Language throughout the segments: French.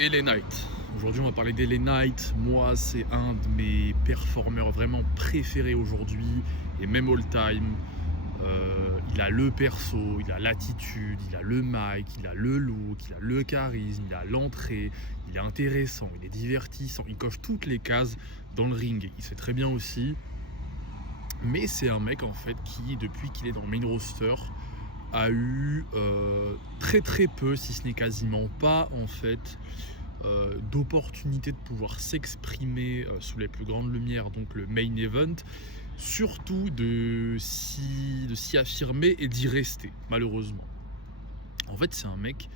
LA Knight. Aujourd'hui, on va parler d'LA Knight. Moi, c'est un de mes performeurs vraiment préférés aujourd'hui et même all time. Il a le perso, il a l'attitude, il a le mic, il a le look, il a le charisme, il a l'entrée, il est intéressant, il est divertissant, il coche toutes les cases dans le ring. Il sait très bien aussi. Mais c'est un mec en fait qui, depuis qu'il est dans le main roster, a eu très peu, si ce n'est quasiment pas en fait, d'opportunités de pouvoir s'exprimer sous les plus grandes lumières, donc le main event, surtout de s'y affirmer et d'y rester, malheureusement. En fait, c'est un mec,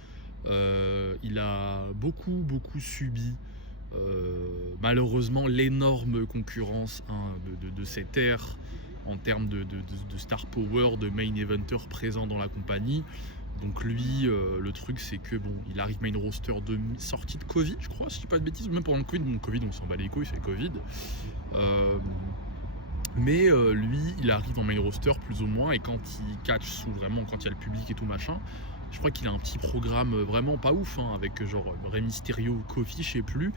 il a beaucoup subi malheureusement l'énorme concurrence de cette ère en termes de star power, de main eventer présent dans la compagnie. Donc lui, le truc c'est que bon, il arrive main roster de sortie de Covid, je crois, si je dis pas de bêtises, même pendant le Covid. Bon, Covid, on s'en bat les couilles, c'est le Covid. Mais lui, il arrive en main roster plus ou moins, et quand il catch sous vraiment, quand il y a le public et tout machin, je crois qu'il a un petit programme vraiment pas ouf, hein, avec genre Rey Mysterio ou Kofi, je sais plus,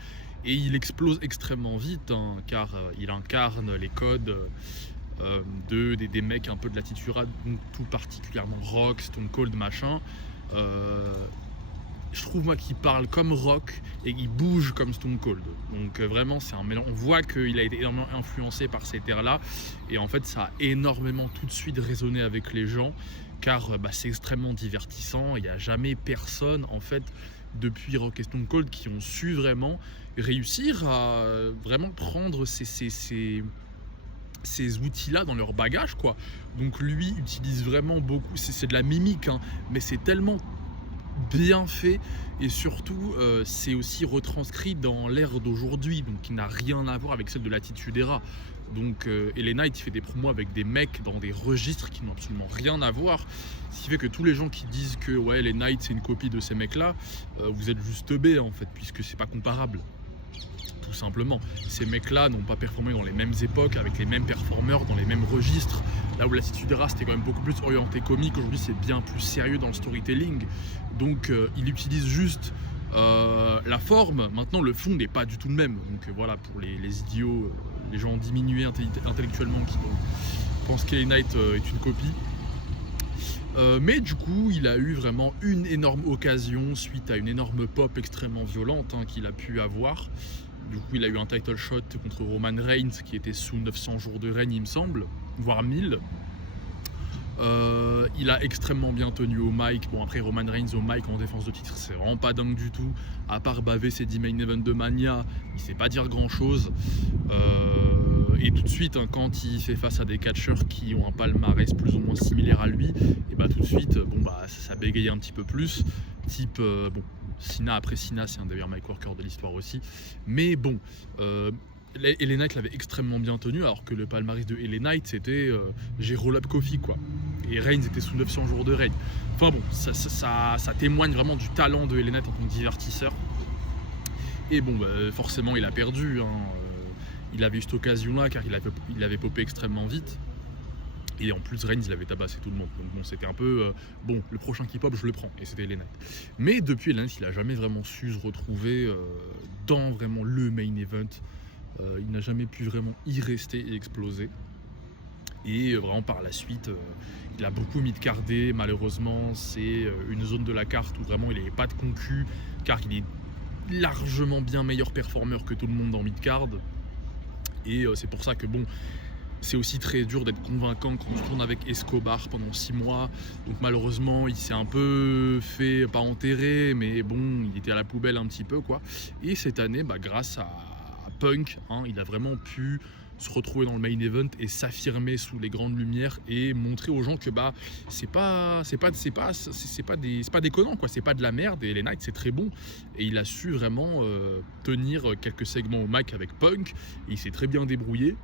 et il explose extrêmement vite, hein, car il incarne les codes des mecs un peu de l'attitude, tout particulièrement Rock, Stone Cold, machin. Je trouve moi qu'il parle comme Rock et il bouge comme Stone Cold. Donc vraiment c'est un mélange. On voit qu'il a été énormément influencé par cette ère-là, et en fait ça a énormément tout de suite résonné avec les gens, car c'est extrêmement divertissant. Il n'y a jamais personne en fait depuis Rock et Stone Cold qui ont su vraiment réussir à vraiment prendre ces outils-là dans leur bagage, quoi. Donc lui utilise vraiment beaucoup, c'est de la mimique, hein, mais c'est tellement bien fait, et surtout c'est aussi retranscrit dans l'ère d'aujourd'hui, donc qui n'a rien à voir avec celle de l'Attitude Era. Donc LA Knight, il fait des promos avec des mecs dans des registres qui n'ont absolument rien à voir, ce qui fait que tous les gens qui disent que ouais, LA Knight c'est une copie de ces mecs là, vous êtes juste teubés en fait, puisque c'est pas comparable. Tout simplement, ces mecs-là n'ont pas performé dans les mêmes époques, avec les mêmes performeurs, dans les mêmes registres. Là où l'Attitude Era c'était quand même beaucoup plus orienté comique, aujourd'hui c'est bien plus sérieux dans le storytelling. Donc il utilise juste la forme. Maintenant le fond n'est pas du tout le même. Donc voilà, pour les idiots, les gens diminués intellectuellement qui pensent qu'LA Knight est une copie. Mais du coup, il a eu vraiment une énorme occasion suite à une énorme pop extrêmement violente, hein, qu'il a pu avoir. Du coup, il a eu un title shot contre Roman Reigns qui était sous 900 jours de règne, il me semble, voire 1000. Il a extrêmement bien tenu au mic. Bon, après, Roman Reigns au mic en défense de titre, c'est vraiment pas dingue du tout. À part baver ses 10 main events de Mania, il sait pas dire grand chose. Et tout de suite, hein, quand il fait face à des catcheurs qui ont un palmarès plus ou moins similaire à lui, et bah tout de suite, bon bah ça bégaye un petit peu plus. Type, bon, Cena, après Cena, c'est un des meilleurs mic workers de l'histoire aussi. Mais bon, LA Knight l'avait extrêmement bien tenu, alors que le palmarès de LA Knight c'était j'ai roll-up Kofi, quoi. Et Reigns était sous 900 jours de règne. Enfin bon, ça témoigne vraiment du talent de LA Knight en tant que divertisseur. Et bon, forcément il a perdu, hein. Il avait eu cette occasion-là car il avait popé extrêmement vite. Et en plus, Reigns, il avait tabassé tout le monde. Donc bon, c'était un peu, bon, le prochain qui pop, je le prends. Et c'était LA Knight. Mais depuis LA Knight, il n'a jamais vraiment su se retrouver dans vraiment le main event. Il n'a jamais pu vraiment y rester et exploser. Et vraiment par la suite, il a beaucoup mid-cardé. Malheureusement, c'est une zone de la carte où vraiment il n'avait pas de concu, car il est largement bien meilleur performeur que tout le monde dans mid-card. Et c'est pour ça que bon, c'est aussi très dur d'être convaincant quand on se tourne avec Escobar pendant 6 mois. Donc malheureusement, il s'est un peu fait, pas enterrer, mais bon, il était à la poubelle un petit peu, quoi. Et cette année, grâce à Punk, hein, il a vraiment pu se retrouver dans le main event et s'affirmer sous les grandes lumières et montrer aux gens que c'est pas déconnant, quoi, c'est pas de la merde, et LA Knight c'est très bon. Et il a su vraiment tenir quelques segments au mic avec Punk, et il s'est très bien débrouillé,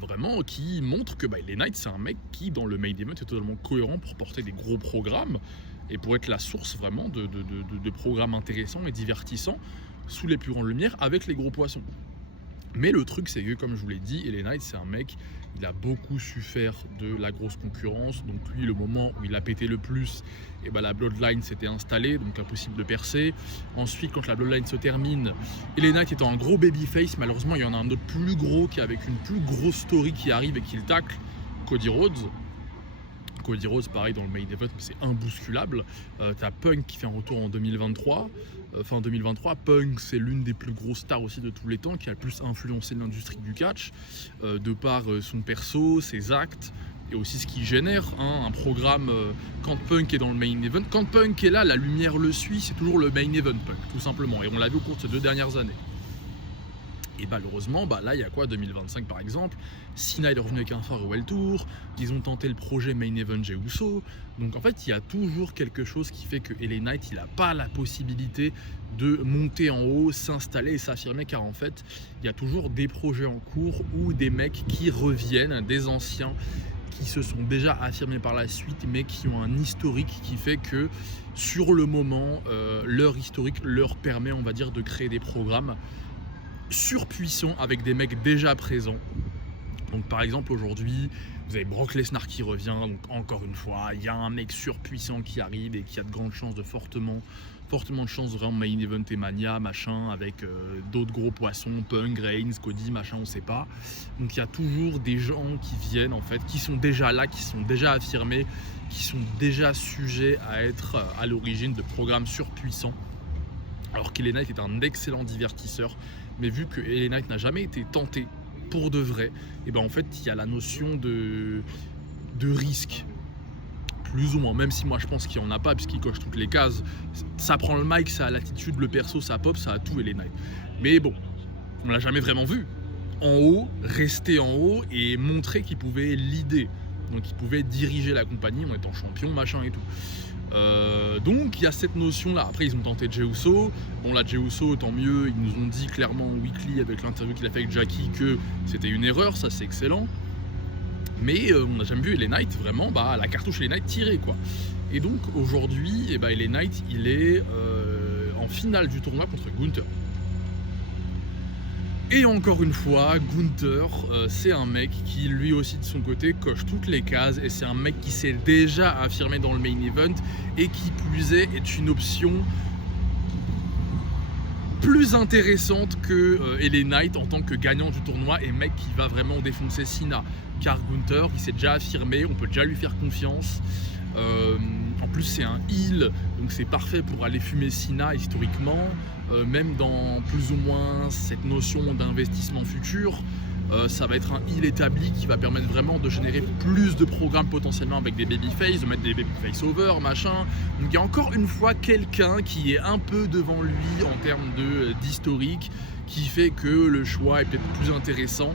vraiment, qui montre que LA Knight c'est un mec qui dans le main event est totalement cohérent pour porter des gros programmes et pour être la source vraiment de programmes intéressants et divertissants sous les plus grandes lumières avec les gros poissons. Mais le truc, c'est que comme je vous l'ai dit, LA Knight, c'est un mec, il a beaucoup su faire de la grosse concurrence. Donc lui, le moment où il a pété le plus, et ben la Bloodline s'était installée, donc impossible de percer. Ensuite, quand la Bloodline se termine, LA Knight étant un gros babyface, malheureusement, il y en a un autre plus gros qui avec une plus grosse story qui arrive et qui le tacle, Cody Rhodes. Cody Rhodes, pareil, dans le main event, c'est imbousculable. T'as Punk qui fait un retour en 2023. Fin 2023, Punk, c'est l'une des plus grosses stars aussi de tous les temps, qui a le plus influencé l'industrie du catch, de par son perso, ses actes, et aussi ce qu'il génère. Un programme, quand Punk est dans le main event, quand Punk est là, la lumière le suit, c'est toujours le main event Punk, tout simplement. Et on l'a vu au cours de ces 2 dernières années. Et malheureusement, là il y a quoi, 2025 par exemple, Cena est revenu avec un Farewell Tour, ils ont tenté le projet Main Event Jey Uso, donc en fait il y a toujours quelque chose qui fait que LA Knight il n'a pas la possibilité de monter en haut, s'installer et s'affirmer, car en fait il y a toujours des projets en cours ou des mecs qui reviennent, des anciens qui se sont déjà affirmés par la suite mais qui ont un historique qui fait que sur le moment leur historique leur permet, on va dire, de créer des programmes surpuissants avec des mecs déjà présents. Donc par exemple aujourd'hui vous avez Brock Lesnar qui revient, donc encore une fois il y a un mec surpuissant qui arrive et qui a de grandes chances de fortement de chances de vraiment main event et Mania machin, avec d'autres gros poissons, Punk, Reigns, Cody machin, on sait pas. Donc il y a toujours des gens qui viennent en fait, qui sont déjà là, qui sont déjà affirmés, qui sont déjà sujets à être à l'origine de programmes surpuissants. Alors qu'LA Knight est un excellent divertisseur, mais vu que LA Knight n'a jamais été tenté pour de vrai, et ben en fait il y a la notion de risque, plus ou moins, même si moi je pense qu'il n'y en a pas puisqu'il coche toutes les cases. Ça prend le mic, ça a l'attitude, le perso, ça pop, ça a tout LA Knight. Mais bon, on l'a jamais vraiment vu en haut, rester en haut et montrer qu'il pouvait leader, donc il pouvait diriger la compagnie en étant champion machin et tout. Donc il y a cette notion là. Après ils ont tenté Jey Uso. Bon là Jey Uso, tant mieux, ils nous ont dit clairement en weekly avec l'interview qu'il a fait avec Jackie que c'était une erreur, ça c'est excellent. Mais on n'a jamais vu LA Knight vraiment la cartouche LA Knight tirée quoi. Et donc aujourd'hui LA Knight il est en finale du tournoi contre Gunther. Et encore une fois, Gunther, c'est un mec qui lui aussi de son côté coche toutes les cases, et c'est un mec qui s'est déjà affirmé dans le main event et qui plus est une option plus intéressante que LA Knight en tant que gagnant du tournoi et mec qui va vraiment défoncer Cena, car Gunther il s'est déjà affirmé, on peut déjà lui faire confiance. En plus c'est un heel, donc c'est parfait pour aller fumer Cena historiquement, même dans plus ou moins cette notion d'investissement futur. Ça va être un heel établi qui va permettre vraiment de générer plus de programmes potentiellement avec des babyface, de mettre des babyface over, machin. Donc il y a encore une fois quelqu'un qui est un peu devant lui en termes d'historique, qui fait que le choix est peut-être plus intéressant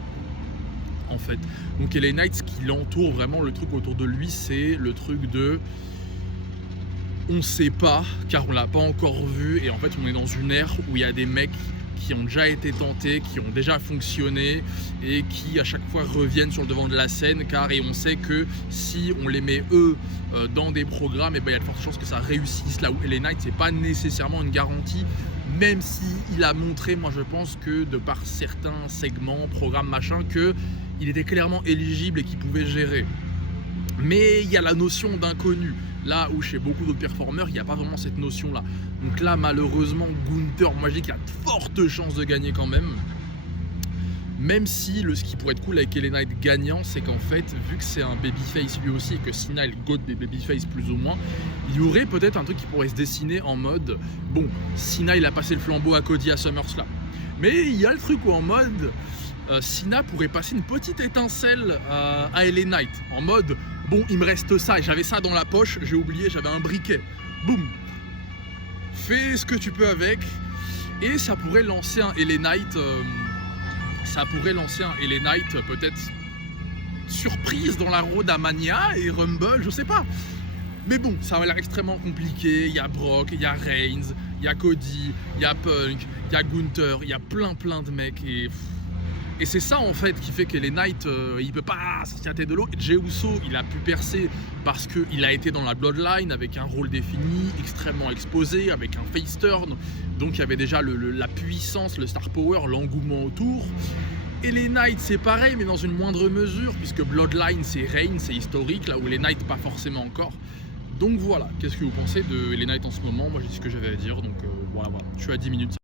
en fait. Donc LA Knight, ce qui l'entoure vraiment, le truc autour de lui, c'est le truc de on sait pas car on l'a pas encore vu, et en fait on est dans une ère où il y a des mecs qui ont déjà été tentés, qui ont déjà fonctionné et qui à chaque fois reviennent sur le devant de la scène, car et on sait que si on les met eux dans des programmes, il y a de fortes chances que ça réussisse. Là où LA Knight c'est pas nécessairement une garantie, même si il a montré, moi je pense que de par certains segments, programmes machin, que il était clairement éligible et qu'il pouvait gérer. Mais il y a la notion d'inconnu, là où chez beaucoup d'autres performeurs il n'y a pas vraiment cette notion là. Donc là malheureusement Gunther, moi je dis qu'il a de fortes chances de gagner quand même. Même si ce qui pourrait être cool avec LA Knight gagnant, c'est qu'en fait vu que c'est un babyface lui aussi et que Cena il goat des babyface plus ou moins, il y aurait peut-être un truc qui pourrait se dessiner en mode bon, Cena il a passé le flambeau à Cody à SummerSlam, mais il y a le truc où en mode Cena pourrait passer une petite étincelle à LA Knight en mode bon, il me reste ça et j'avais ça dans la poche, j'ai oublié, j'avais un briquet, boum, fais ce que tu peux avec. Et ça pourrait lancer un LA Knight peut-être surprise dans la road à Mania et Rumble, je sais pas. Mais bon, ça a l'air extrêmement compliqué. Il y a Brock, il y a Reigns, il y a Cody, il y a Punk, il y a Gunther, il y a plein de mecs Et c'est ça en fait qui fait que les Knights, il peut pas sortir la tête de l'eau. Jey Uso, il a pu percer parce qu'il a été dans la Bloodline avec un rôle défini, extrêmement exposé, avec un face turn. Donc il y avait déjà la puissance, le star power, l'engouement autour. Et les Knights c'est pareil, mais dans une moindre mesure, puisque Bloodline c'est Reigns, c'est historique, là où les Knights pas forcément encore. Donc voilà, qu'est-ce que vous pensez de les Knights en ce moment? Moi j'ai dit ce que j'avais à dire, donc voilà, je suis à 10 minutes.